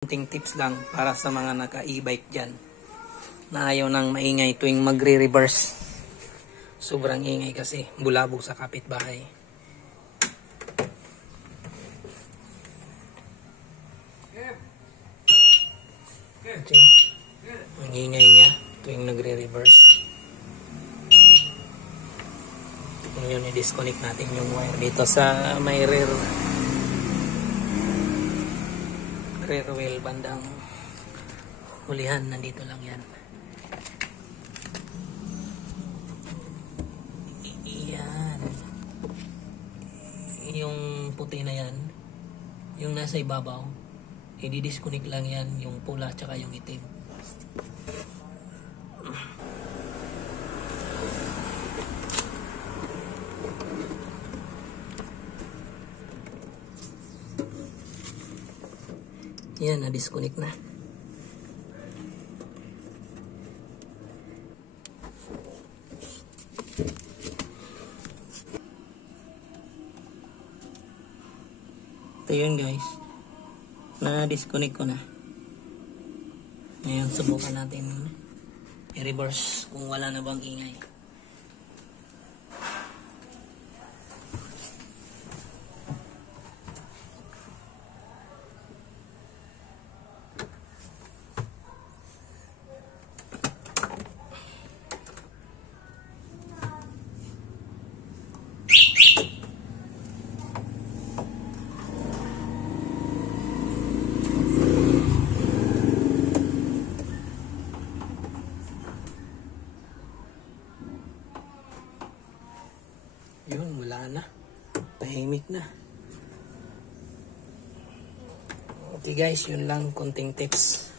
Konting tips lang para sa mga naka-e-bike dyan na ayaw nang maingay tuwing magre-reverse. Sobrang ingay kasi bulabog sa kapitbahay. Ito ang ingay niya tuwing nagre-reverse. Ngayon i-disconnect natin yung wire dito sa may rear wheel bandang hulihan. Nandito lang yan. Yan. Yung puti na yan, yung nasa ibabaw, i-disconnect lang yan, yung pula tsaka yung itim. Yan, na-disconnect na. Ito yun guys. Na-disconnect ko na. Ngayon, subukan natin i-reverse kung wala na bang ingay. Yun, wala na. Tahimik na. Okay guys, yun lang. Konting tips.